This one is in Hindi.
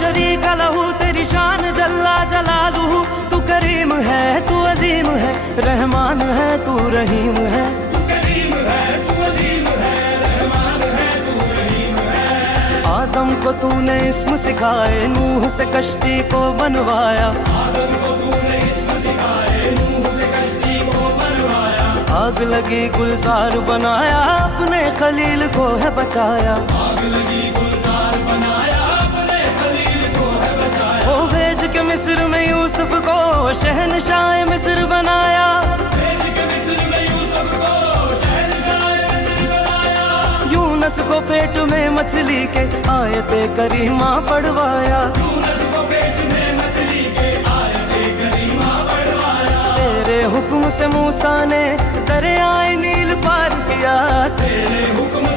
शरीक लहू तेरी शान जल्ला जलालुहु। तू करीम है, तू अजीम है, रहमान है, तू रहीम है। तू करीम है, तू अजीम है, रहमान है, तू रहीम है। आदम को तूने इस्म सिखाए, नूह से कश्ती को बनवाया। आदम को तूने इस्म सिखाए, नूह से कश्ती को बनवाया। आग लगी गुलजार बनाया, अपने खलील को है बचाया। आग लगी गुलजार बनाया, अपने खलील को है बचाया। ओ भेज के मिस्र में यूसुफ को शहनशाह मिस्र बनाया। भेज के मिस्र में यूसुफ को शहंशाह मिस्र बनाया। यूनस को पेट में मछली के आयते करीमा पढ़वाया। यूनुस को पेट में मछली के आयते करीमा पढ़वाया। तेरे हुक्म से मूसा ने दरियाए नील पार किया। तेरे हुक्म